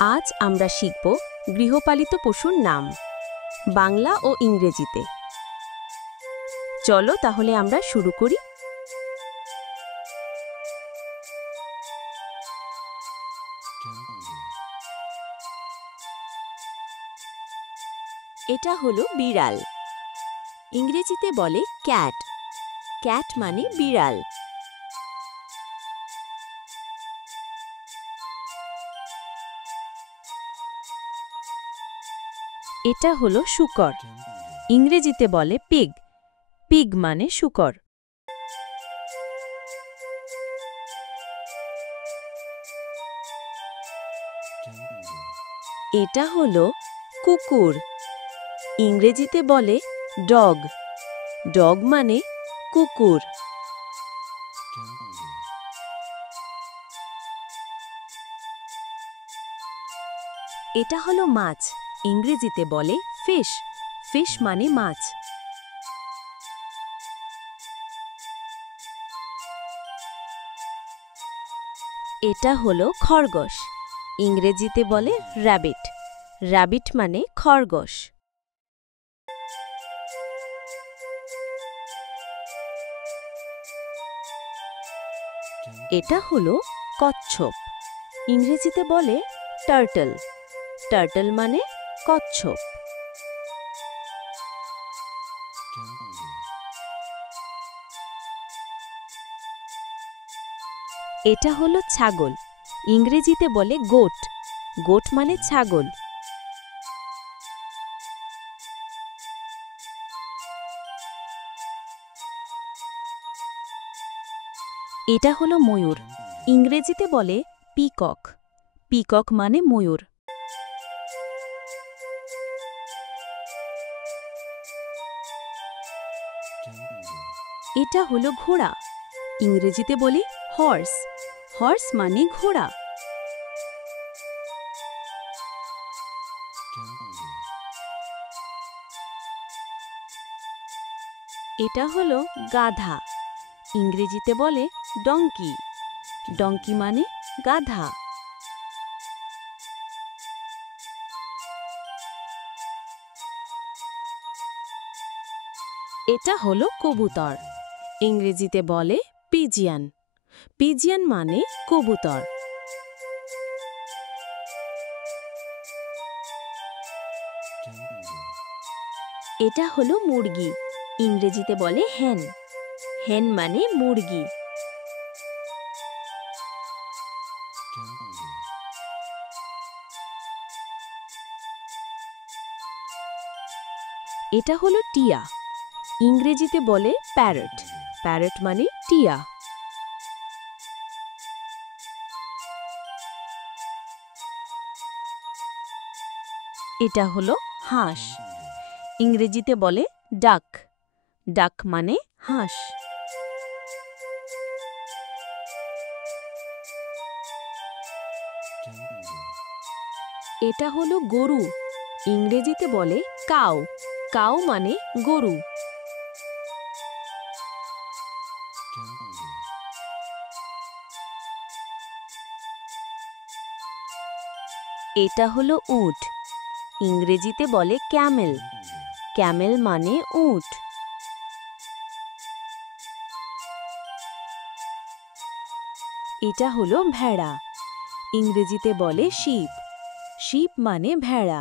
আজ আমরা শিখব গৃহপালিত পশুর নাম বাংলা ও ইংরেজিতে। চলো তাহলে আমরা শুরু করি। এটা হলো বিড়াল। ইংরেজিতে বলে ক্যাট। ক্যাট মানে বিড়াল। এটা হলো শূকর। ইংরেজিতে বলে পিগ। পিগ মানে শূকর। এটা হলো কুকুর। ইংরেজিতে বলে ডগ। ডগ মানে কুকুর। এটা হলো মাছ। ইংরেজিতে বলে ফিশ। ফিশ মানে মাছ। এটা হলো খরগোশ। ইংরেজিতে বলে র‍্যাবিট। র‍্যাবিট মানে খরগোশ। এটা হলো কচ্ছপ। ইংরেজিতে বলে টার্টল। টার্টল মানে কচ্ছপ। এটা হলো ছাগল। ইংরেজিতে বলে গোট। গোট মানে ছাগল। এটা হলো ময়ূর। ইংরেজিতে বলে পিকক। পিকক মানে ময়ূর। এটা হলো ঘোড়া। ইংরেজিতে বলি হর্স। হর্স মানে ঘোড়া। এটা হলো গাধা। ইংরেজিতে বলে ডঙ্কি। ডঙ্কি মানে গাধা। এটা হলো কবুতর। ইংরেজিতে বলে পিজিয়ান। পিজিয়ান মানে কবুতর। এটা হলো মুরগি। ইংরেজিতে বলে হেন। হেন মানে মুরগি। এটা হলো টিয়া। ইংরেজিতে বলে প্যারট। প্যারট মানে টিয়া। এটা হলো হাঁস। ইংরেজিতে বলে ডাক। ডাক মানে হাঁস। এটা হলো গরু। ইংরেজিতে বলে কাউ। কাউ মানে গরু। এটা হলো উট। ইংরেজিতে বলে ক্যামেল। ক্যামেল মানে উট। এটা হলো ভেড়া। ইংরেজিতে বলে শিপ। শিপ মানে ভেড়া।